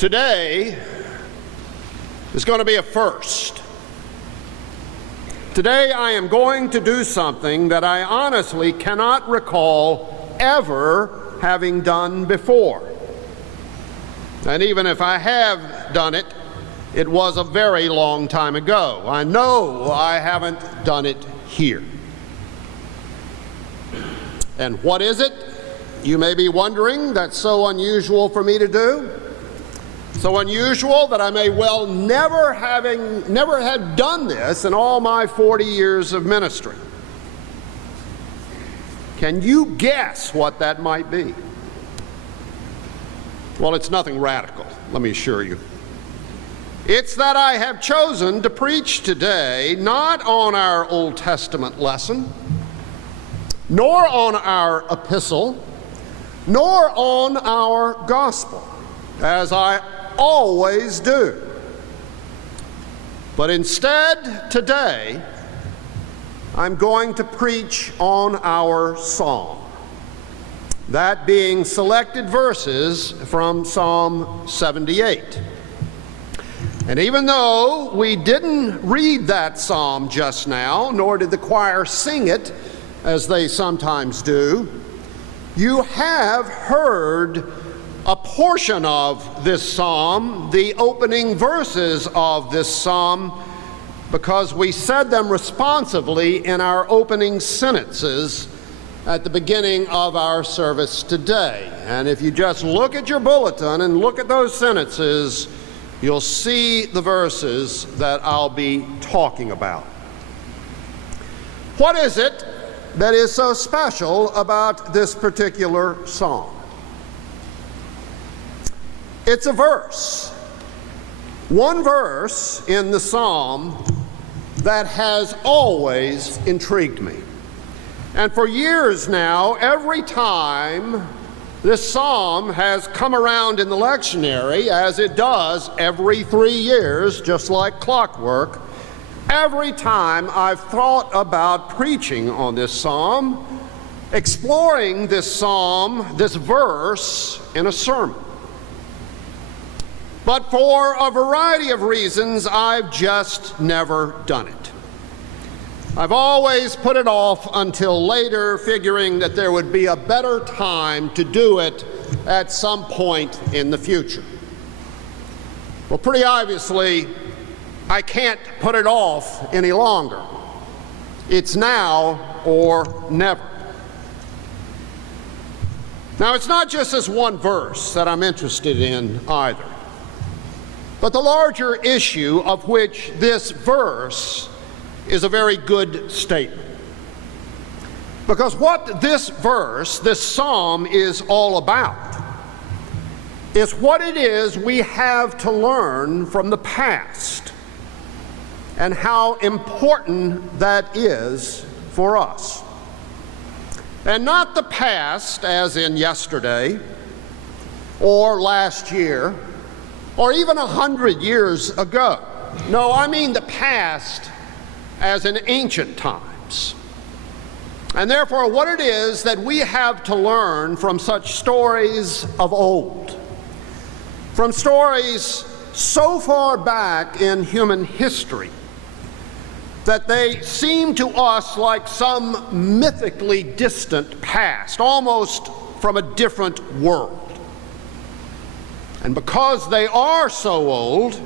Today is going to be a first. Today I am going to do something that I honestly cannot recall ever having done before. And even if I have done it, it was a very long time ago. I know I haven't done it here. And what is it, you may be wondering, that's so unusual for me to do? So unusual that I may well never have done this in all my 40 years of ministry. Can you guess what that might be? Well, it's nothing radical, let me assure you. It's that I have chosen to preach today not on our Old Testament lesson, nor on our epistle, nor on our gospel, as I always do. But instead, today, I'm going to preach on our psalm, that being selected verses from Psalm 78. And even though we didn't read that psalm just now, nor did the choir sing it, as they sometimes do, you have heard a portion of this psalm, the opening verses of this psalm, because we said them responsively in our opening sentences at the beginning of our service today. And if you just look at your bulletin and look at those sentences, you'll see the verses that I'll be talking about. What is it that is so special about this particular psalm? It's a verse, one verse in the psalm that has always intrigued me. And for years now, every time this psalm has come around in the lectionary, as it does every 3 years, just like clockwork, every time I've thought about preaching on this psalm, exploring this psalm, this verse, in a sermon. But for a variety of reasons, I've just never done it. I've always put it off until later, figuring that there would be a better time to do it at some point in the future. Well, pretty obviously, I can't put it off any longer. It's now or never. Now, it's not just this one verse that I'm interested in either, but the larger issue of which this verse is a very good statement. Because what this verse, this psalm, is all about is what it is we have to learn from the past and how important that is for us. And not the past as in yesterday or last year or even 100 years ago. No, I mean the past as in ancient times. And therefore, what it is that we have to learn from such stories of old, from stories so far back in human history that they seem to us like some mythically distant past, almost from a different world. And because they are so old,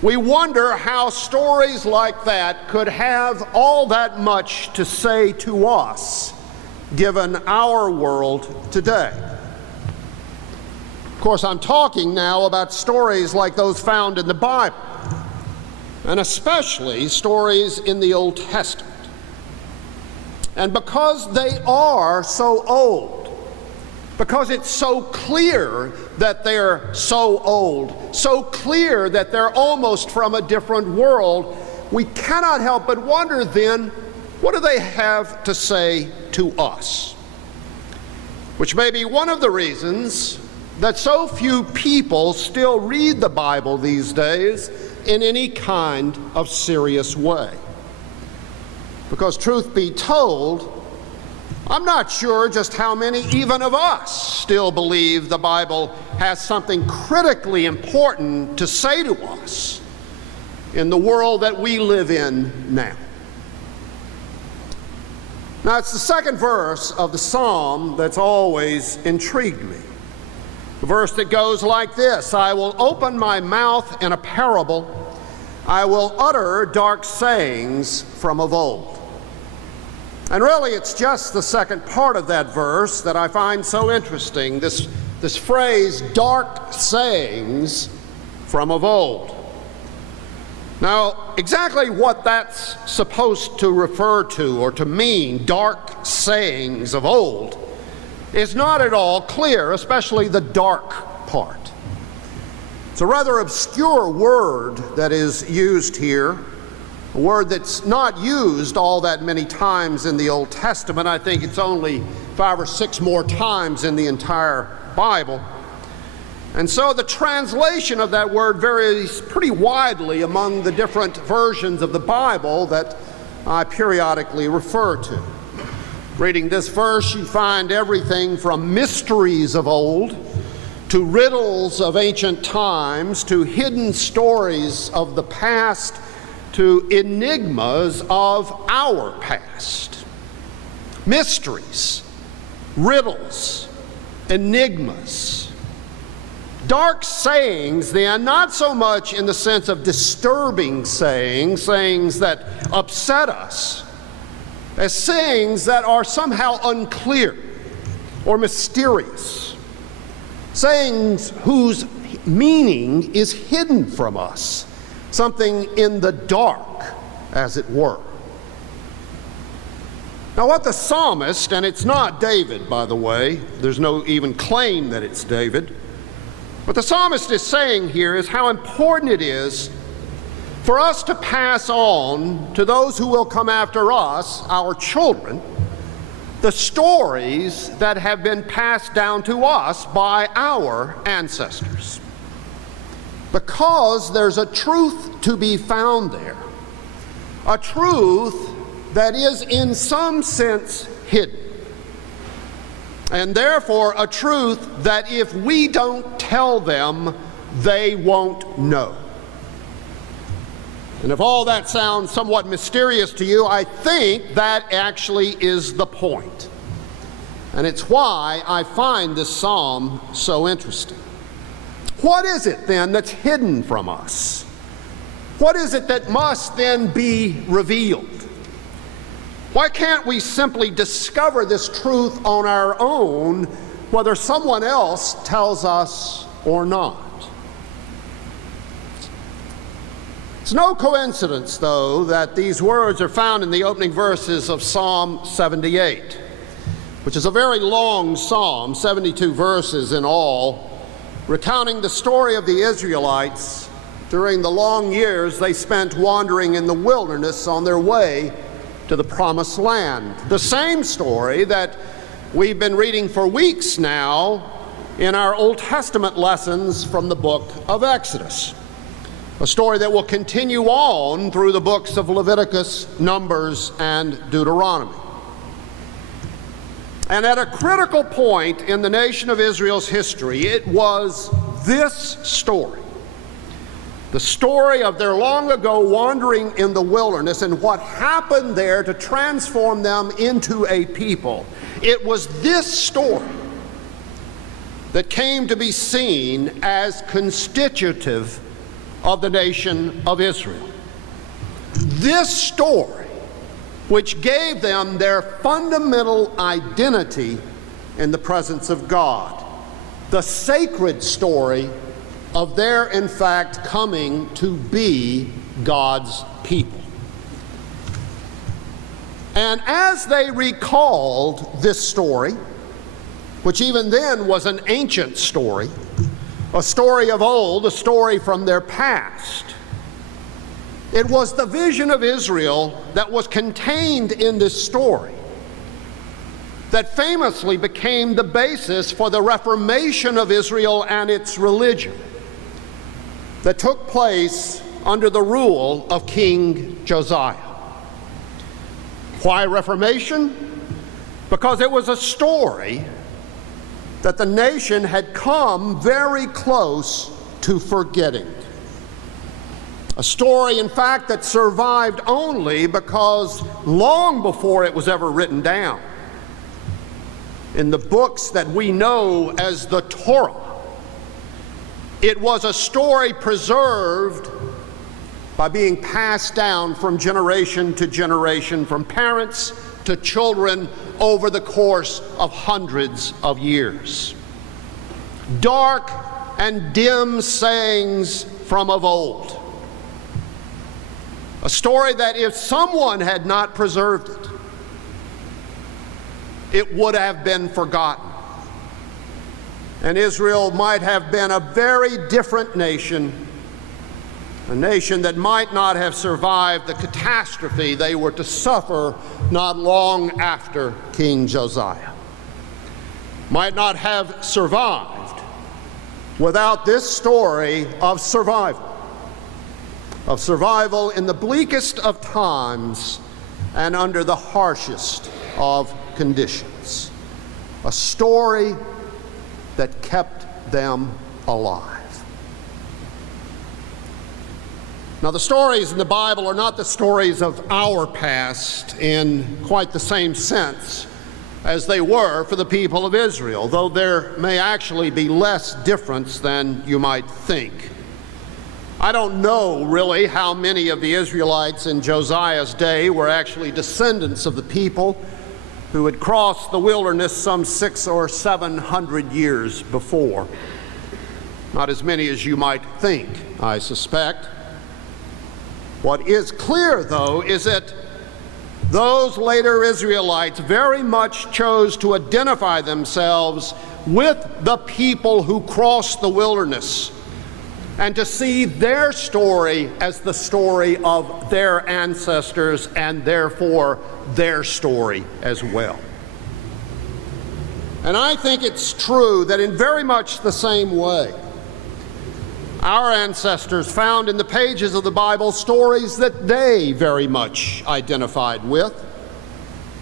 we wonder how stories like that could have all that much to say to us, given our world today. Of course, I'm talking now about stories like those found in the Bible, and especially stories in the Old Testament. And because they are so old, because it's so clear that they're so old, so clear that they're almost from a different world, we cannot help but wonder then, what do they have to say to us? Which may be one of the reasons that so few people still read the Bible these days in any kind of serious way. Because truth be told, I'm not sure just how many even of us still believe the Bible has something critically important to say to us in the world that we live in now. Now, it's the second verse of the psalm that's always intrigued me. The verse that goes like this: I will open my mouth in a parable, I will utter dark sayings from of old. And really, it's just the second part of that verse that I find so interesting, this phrase, dark sayings from of old. Now, exactly what that's supposed to refer to or to mean, dark sayings of old, is not at all clear, especially the dark part. It's a rather obscure word that is used here, a word that's not used all that many times in the Old Testament. I think it's only 5 or 6 more times in the entire Bible. And so the translation of that word varies pretty widely among the different versions of the Bible that I periodically refer to. Reading this verse, you find everything from mysteries of old to riddles of ancient times to hidden stories of the past to enigmas of our past. Mysteries, riddles, enigmas. Dark sayings, then, not so much in the sense of disturbing sayings, sayings that upset us, as sayings that are somehow unclear or mysterious, sayings whose meaning is hidden from us, something in the dark, as it were. Now, what the psalmist, and it's not David, by the way, there's no even claim that it's David, what the psalmist is saying here is how important it is for us to pass on to those who will come after us, our children, the stories that have been passed down to us by our ancestors. Because there's a truth to be found there, a truth that is in some sense hidden, and therefore a truth that if we don't tell them, they won't know. And if all that sounds somewhat mysterious to you, I think that actually is the point. And it's why I find this psalm so interesting. What is it then that's hidden from us? What is it that must then be revealed? Why can't we simply discover this truth on our own, whether someone else tells us or not? It's no coincidence, though, that these words are found in the opening verses of Psalm 78, which is a very long psalm, 72 verses in all, recounting the story of the Israelites during the long years they spent wandering in the wilderness on their way to the Promised Land. The same story that we've been reading for weeks now in our Old Testament lessons from the book of Exodus. A story that will continue on through the books of Leviticus, Numbers, and Deuteronomy. And at a critical point in the nation of Israel's history, it was this story, the story of their long ago wandering in the wilderness and what happened there to transform them into a people. It was this story that came to be seen as constitutive of the nation of Israel. This story, which gave them their fundamental identity in the presence of God, the sacred story of their, in fact, coming to be God's people. And as they recalled this story, which even then was an ancient story, a story of old, a story from their past, it was the vision of Israel that was contained in this story that famously became the basis for the reformation of Israel and its religion that took place under the rule of King Josiah. Why reformation? because it was a story that the nation had come very close to forgetting. A story, in fact, that survived only because long before it was ever written down in the books that we know as the Torah, it was a story preserved by being passed down from generation to generation, from parents to children over the course of hundreds of years. Dark and dim sayings from of old. A story that if someone had not preserved it, it would have been forgotten. And Israel might have been a very different nation, a nation that might not have survived the catastrophe they were to suffer not long after King Josiah. Might not have survived without this story of survival in the bleakest of times and under the harshest of conditions. A story that kept them alive. Now, the stories in the Bible are not the stories of our past in quite the same sense as they were for the people of Israel, though there may actually be less difference than you might think. I don't know really how many of the Israelites in Josiah's day were actually descendants of the people who had crossed the wilderness some 600 or 700 years before. Not as many as you might think, I suspect. What is clear, though, is that those later Israelites very much chose to identify themselves with the people who crossed the wilderness and to see their story as the story of their ancestors and therefore their story as well. And I think it's true that in very much the same way, our ancestors found in the pages of the Bible stories that they very much identified with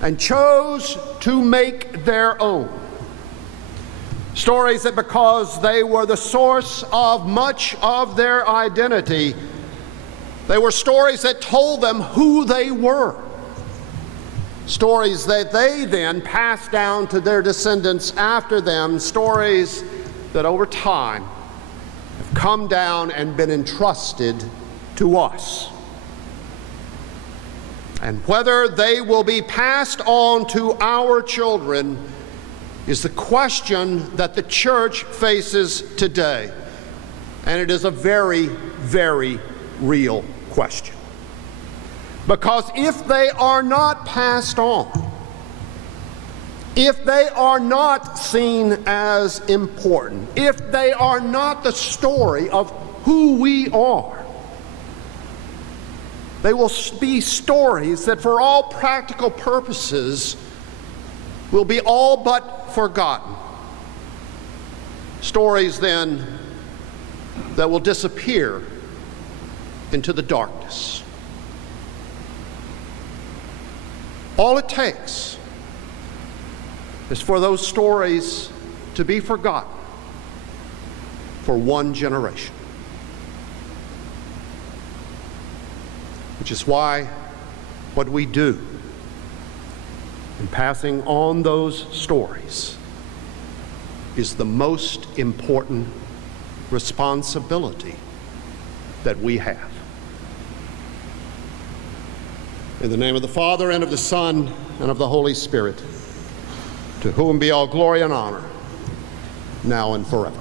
and chose to make their own. Stories that, because they were the source of much of their identity, they were stories that told them who they were. Stories that they then passed down to their descendants after them, stories that over time have come down and been entrusted to us. And whether they will be passed on to our children is the question that the church faces today. And it is a very, very real question. Because if they are not passed on, if they are not seen as important, if they are not the story of who we are, they will be stories that for all practical purposes will be all but forgotten. Stories then that will disappear into the darkness. All it takes is for those stories to be forgotten for one generation. Which is why what we do in passing on those stories is the most important responsibility that we have. In the name of the Father, and of the Son, and of the Holy Spirit, to whom be all glory and honor, now and forever.